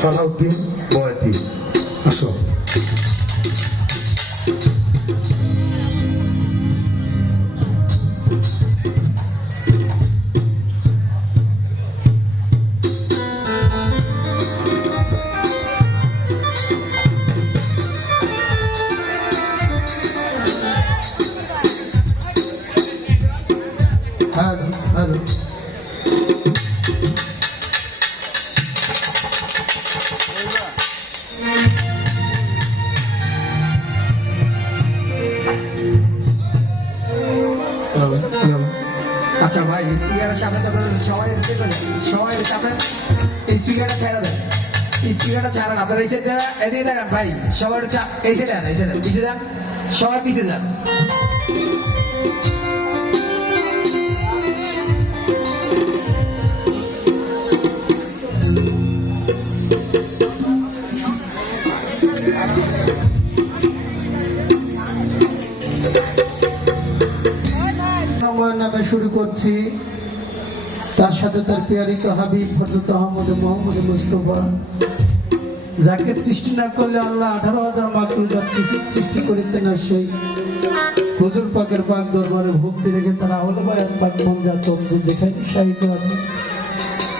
সালাউদ্দিন বয়াতি, আসো। Hello hello, আচ্ছা ভাই, স্পিকারের সামনে তো সবাই সামনে স্পিকারটা ছেড়ে দেন, স্পিকারটা ছাড়েন। আপনারা এই সাইডে এদিকে দেখেন ভাই, সবার এই সাইডে দেন, এই সাইডে পিছিয়ে যান, সবাই পিছিয়ে যান। নামে শুরু করছি, তার সাথে তার পিয়ারিত হাবিব হযরত আহমদ মোহাম্মদ মুস্তাফা, যাকে সৃষ্টি না করলে আল্লাহ 18,000 মাখলুকাত সৃষ্টি করিতেন না, সেই হুজুর পাকের পাক দরবারে ভক্তি রেখে তারা আহলে বায়াত পাক মঞ্জাত যেখানে শাহিদ আছে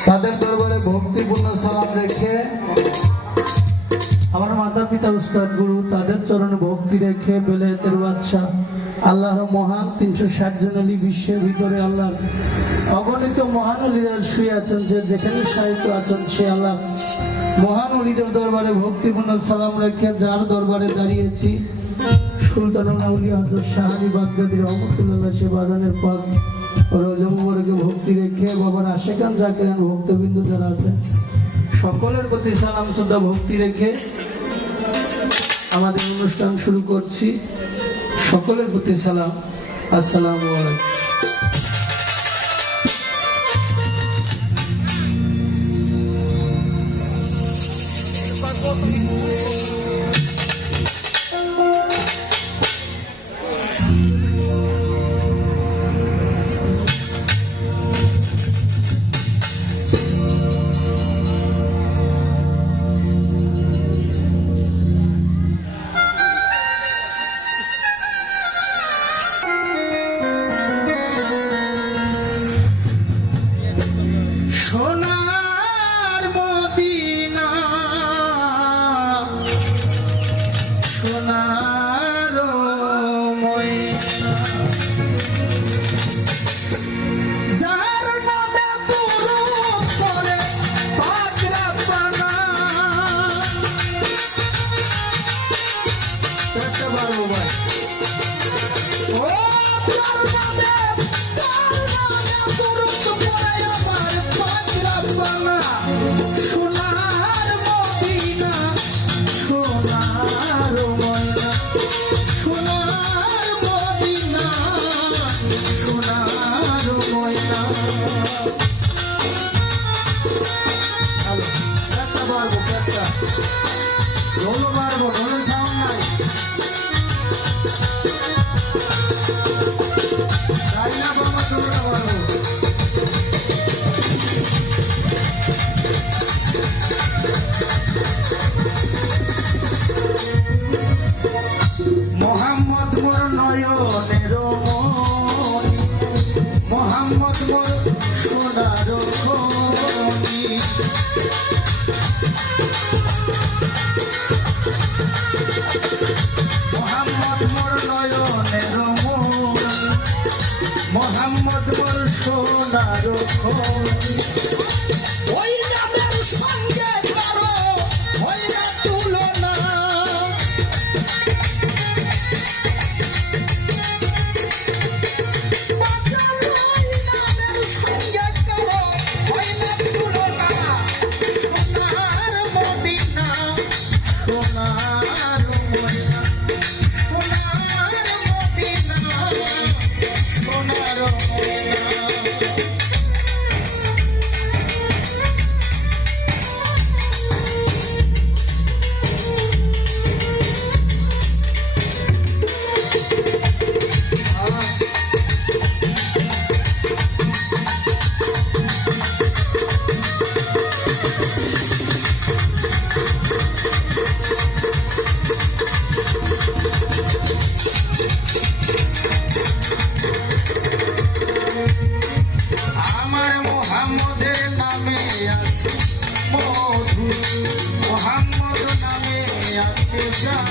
তাদের দরবারে ভক্তিপূর্ণ সালাম রেখে, আমার মাতা পিতা উস্তাদ গুরু তাদের চরণে ভক্তি রেখে, বেলায়েতের বাদশা আল্লাহর মহান 360 জন আলী বিশ্বের ভিতরে আল্লাহ অগণিত মহান অলিরা শুয়ে আছেন, যে যেখানে সাহিত্য আছেন সে আল্লাহ মহান অলিদের দরবারে ভক্তিপূর্ণ সালাম রেখে, যার দরবারে দাঁড়িয়েছি সুলতানুল আউলিয়া হযরত শাহ আলী বাগদাদী রহমাতুল্লাহ সে বাজানের পাক রওজা মুবারকে ভক্তি রেখে, বাবার আশেকান জাকিরান ভক্তবৃন্দ যারা আছে সকলের প্রতি সালাম শ্রদ্ধা ভক্তি রেখে আমাদের অনুষ্ঠান শুরু করছি। সকলের প্রতি সালাম, আসসালামু আলাইকুম। সোনার মদিনা, সোনার ময়না, যার নামে দুরূদ পড়ে পাক রাব্বানা। একটা বারো ভাই, ও যার নামে দুরূদ পড়ে আমার পাক রাব্বানা। সোনার মদিনা, সোনার ময়না, সোনার মদিনা, সোনার ময়না। হ্যালো, একটা পারবো, একটা ঢোল মারবো, ঢোলের সাউন্ড নাই, তাই না বাবা, ঢোলটা মারবো। মোহাম্মদ মোর নয়নের মণি, মোহাম্মদ মোর সোনার খনি, মোহাম্মদ মোর নয়নের মণি, মোহাম্মদ মোর সোনার খনি। ওই নামের সঙ্গে কারো হয় না তুলনা, যা